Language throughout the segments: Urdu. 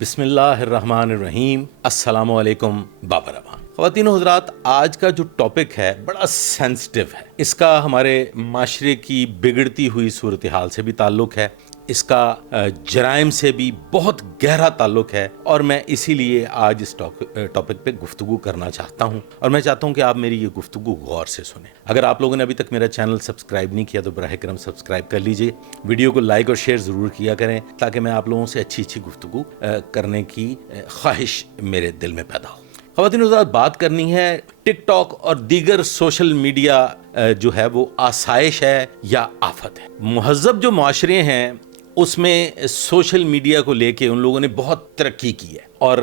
بسم اللہ الرحمن الرحیم، السلام علیکم بابا رحمان۔ خواتین و حضرات، آج کا جو ٹاپک ہے بڑا سینسٹیو ہے۔ اس کا ہمارے معاشرے کی بگڑتی ہوئی صورتحال سے بھی تعلق ہے، اس کا جرائم سے بھی بہت گہرا تعلق ہے، اور میں اسی لیے آج اس ٹاپک پہ گفتگو کرنا چاہتا ہوں، اور میں چاہتا ہوں کہ آپ میری یہ گفتگو غور سے سنیں۔ اگر آپ لوگوں نے ابھی تک میرا چینل سبسکرائب نہیں کیا تو براہ کرم سبسکرائب کر لیجئے، ویڈیو کو لائک اور شیئر ضرور کیا کریں تاکہ میں آپ لوگوں سے اچھی گفتگو کرنے کی خواہش میرے دل میں پیدا ہو۔ خواتین و حضرات، بات کرنی ہے ٹک ٹاک اور دیگر سوشل میڈیا جو ہے وہ آسائش ہے یا آفت ہے۔ مہذب جو معاشرے ہیں اس میں سوشل میڈیا کو لے کے ان لوگوں نے بہت ترقی کی ہے اور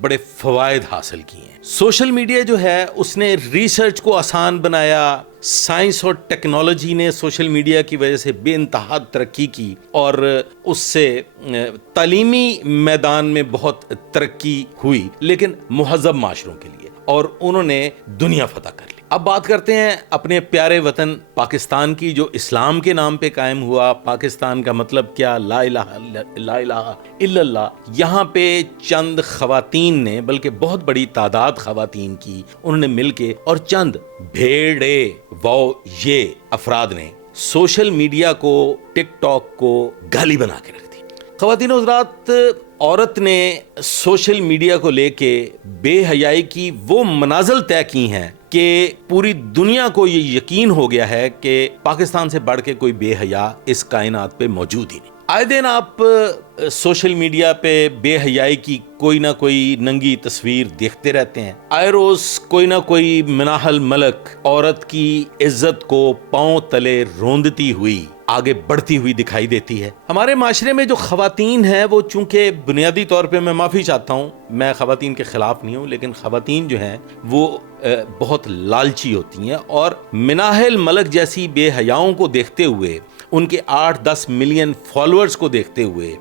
بڑے فوائد حاصل کیے ہیں۔ سوشل میڈیا جو ہے اس نے ریسرچ کو آسان بنایا، سائنس اور ٹیکنالوجی نے سوشل میڈیا کی وجہ سے بے انتہا ترقی کی، اور اس سے تعلیمی میدان میں بہت ترقی ہوئی، لیکن مہذب معاشروں کے لیے، اور انہوں نے دنیا فتح کر لی۔ اب بات کرتے ہیں اپنے پیارے وطن پاکستان کی، جو اسلام کے نام پہ قائم ہوا۔ پاکستان کا مطلب کیا؟ لا الہ الا اللہ۔ یہاں پہ چند خواتین نے، بلکہ بہت بڑی تعداد خواتین کی، انہوں نے مل کے، اور چند بھیڑے یہ افراد نے سوشل میڈیا کو، ٹک ٹاک کو گالی بنا کے رکھ دی۔ خواتین و حضرات، عورت نے سوشل میڈیا کو لے کے بے حیائی کی وہ منازل طے کی ہیں کہ پوری دنیا کو یہ یقین ہو گیا ہے کہ پاکستان سے بڑھ کے کوئی بے حیا اس کائنات پہ موجود ہی نہیں۔ آئے دن آپ سوشل میڈیا پہ بے حیائی کی کوئی نہ کوئی ننگی تصویر دیکھتے رہتے ہیں۔ آئے روز کوئی نہ کوئی مناح الملک عورت کی عزت کو پاؤں تلے روندتی ہوئی آگے بڑھتی ہوئی دکھائی دیتی ہے۔ ہمارے معاشرے میں جو خواتین ہیں وہ چونکہ بنیادی طور پہ، میں معافی چاہتا ہوں، میں خواتین کے خلاف نہیں ہوں، لیکن خواتین جو ہیں وہ بہت لالچی ہوتی ہیں، اور مناح الملک جیسی بے حیاؤں کو دیکھتے ہوئے، ان کے 8-10 ملین فالوورز کو دیکھتے ہوئے،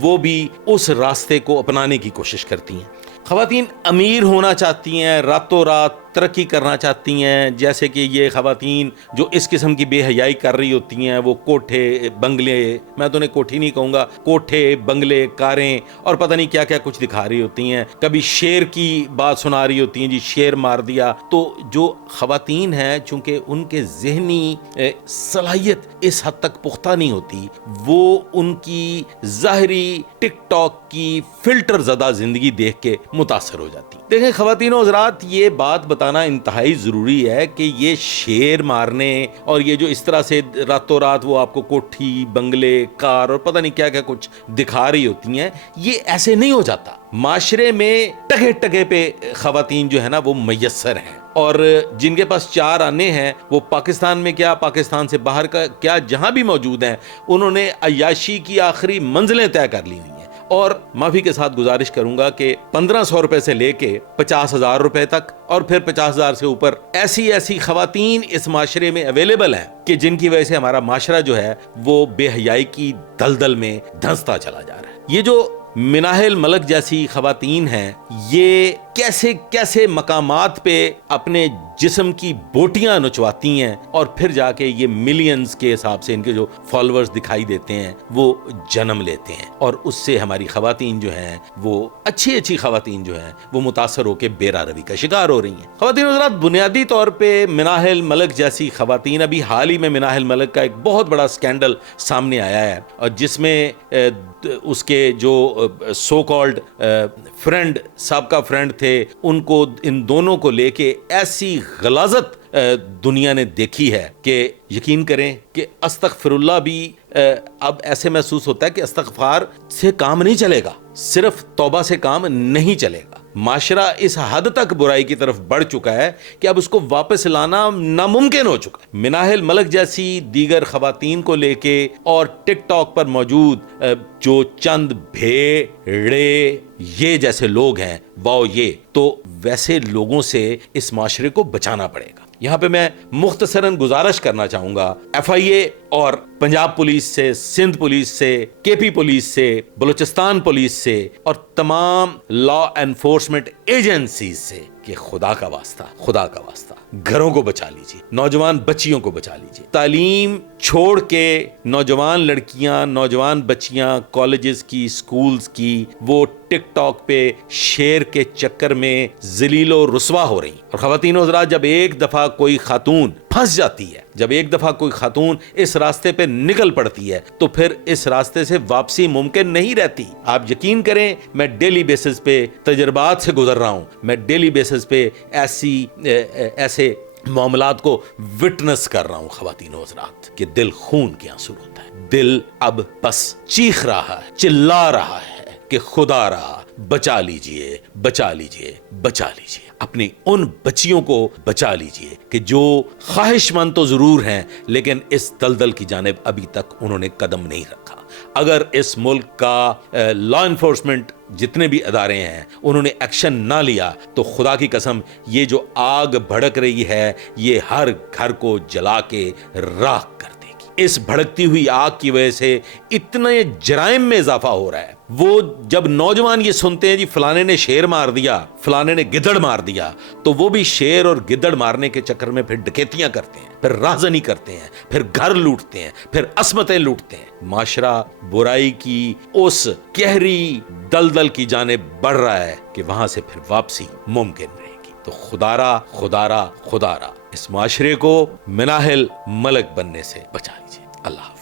وہ بھی اس راستے کو اپنانے کی کوشش کرتی ہیں۔ خواتین امیر ہونا چاہتی ہیں، راتوں رات ترقی کرنا چاہتی ہیں، جیسے کہ یہ خواتین جو اس قسم کی بے حیائی کر رہی ہوتی ہیں، وہ کوٹھے بنگلے، میں تو انہیں کوٹھی نہیں کہوں گا، کوٹھے بنگلے کاریں اور پتہ نہیں کیا کیا کچھ دکھا رہی ہوتی ہیں۔ کبھی شیر کی بات سنا رہی ہوتی ہیں، جی شیر مار دیا۔ تو جو خواتین ہیں، چونکہ ان کے ذہنی صلاحیت اس حد تک پختہ نہیں ہوتی، وہ ان کی ظاہری ٹک ٹاک کی فلٹر زدہ زندگی دیکھ کے متاثر ہو جاتی۔ دیکھیں خواتین و حضرات، یہ بات بتانا انتہائی ضروری ہے کہ یہ شیر مارنے اور یہ جو اس طرح سے راتوں رات وہ آپ کو کوٹھی بنگلے کار اور پتہ نہیں کیا کیا کچھ دکھا رہی ہوتی ہیں، یہ ایسے نہیں ہو جاتا۔ معاشرے میں ٹگے ٹگے پہ خواتین جو ہے نا وہ میسر ہیں، اور جن کے پاس چار آنے ہیں، وہ پاکستان میں کیا، پاکستان سے باہر کا کیا، جہاں بھی موجود ہیں، انہوں نے عیاشی کی آخری منزلیں طے کر لی ہوئی ہیں۔ اور معافی کے ساتھ گزارش کروں گا کہ 1500 روپے سے لے کے 50,000 روپے تک، اور پھر 50,000 سے اوپر ایسی خواتین اس معاشرے میں اویلیبل ہیں کہ جن کی وجہ سے ہمارا معاشرہ جو ہے وہ بے حیائی کی دلدل میں دھنستا چلا جا رہا ہے۔ یہ جو مناح الملک جیسی خواتین ہیں، یہ کیسے مقامات پہ اپنے جسم کی بوٹیاں نچواتی ہیں، اور پھر جا کے یہ ملینز کے حساب سے ان کے جو فالوورز دکھائی دیتے ہیں وہ جنم لیتے ہیں، اور اس سے ہماری خواتین جو ہیں، وہ اچھی خواتین جو ہیں، وہ متاثر ہو کے بیرا روی کا شکار ہو رہی ہیں۔ خواتین حضرات، بنیادی طور پہ مناح الملک جیسی خواتین، ابھی حال ہی میں مناح الملک کا ایک بہت بڑا سکینڈل سامنے آیا ہے، اور جس میں اس کے جو سو کالڈ فرینڈ، سابقہ فرینڈ تھے، ان کو، ان دونوں کو لے کے ایسی غلاظت دنیا نے دیکھی ہے کہ یقین کریں کہ استغفر اللہ بھی اب ایسے محسوس ہوتا ہے کہ استغفار سے کام نہیں چلے گا، صرف توبہ سے کام نہیں چلے گا۔ معاشرہ اس حد تک برائی کی طرف بڑھ چکا ہے کہ اب اس کو واپس لانا ناممکن ہو چکا ہے۔ مناح الملک جیسی دیگر خواتین کو لے کے اور ٹک ٹاک پر موجود جو چند بھیڑے یہ جیسے لوگ ہیں، یہ تو ویسے لوگوں سے اس معاشرے کو بچانا پڑے گا۔ یہاں پہ میں مختصراً گزارش کرنا چاہوں گا FIA اور پنجاب پولیس سے، سندھ پولیس سے، KP پولیس سے، بلوچستان پولیس سے، اور تمام لا انفورسمنٹ ایجنسیز سے کہ خدا کا واسطہ گھروں کو بچا لیجیے، نوجوان بچیوں کو بچا لیجیے۔ تعلیم چھوڑ کے نوجوان لڑکیاں، نوجوان بچیاں کالجز کی، سکولز کی، وہ ٹک ٹاک پہ شیر کے چکر میں ذلیل و رسوا ہو رہی ہیں۔ اور خواتین و حضرات، جب ایک دفعہ کوئی خاتون پھنس جاتی ہے، جب ایک دفعہ کوئی خاتون اس راستے پہ نکل پڑتی ہے، تو پھر اس راستے سے واپسی ممکن نہیں رہتی۔ آپ یقین کریں، میں ڈیلی بیسس پہ تجربات سے گزر رہا ہوں، میں ڈیلی بیسس پہ ایسے معاملات کو وٹنس کر رہا ہوں خواتین و حضرات، کہ دل خون کے آنسو ہوتا ہے۔ دل اب بس چیخ رہا ہے، چلا رہا ہے کہ خدا رہا، بچا لیجئے، بچا لیجئے، بچا لیجئے۔ اپنی ان بچیوں کو بچا لیجئے کہ جو خواہش مند تو ضرور ہیں، لیکن اس دلدل کی جانب ابھی تک انہوں نے قدم نہیں رکھا۔ اگر اس ملک کا لا انفورسمنٹ جتنے بھی ادارے ہیں انہوں نے ایکشن نہ لیا تو خدا کی قسم یہ جو آگ بھڑک رہی ہے یہ ہر گھر کو جلا کے راکھ کر دے گی۔ اس بھڑکتی ہوئی آگ کی وجہ سے اتنے جرائم میں اضافہ ہو رہا ہے۔ وہ جب نوجوان یہ سنتے ہیں جی فلانے نے شیر مار دیا، فلانے نے گدڑ مار دیا، تو وہ بھی شیر اور گدڑ مارنے کے چکر میں پھر ڈکیتیاں کرتے ہیں، پھر رازنی کرتے ہیں، پھر گھر لوٹتے ہیں، پھر عصمتیں لوٹتے ہیں۔ معاشرہ برائی کی اس گہری دلدل کی جانب بڑھ رہا ہے کہ وہاں سے پھر واپسی ممکن رہے گی۔ تو خدارا اس معاشرے کو مناہل ملک بننے سے بچا لیجیے۔ اللہ حافظ۔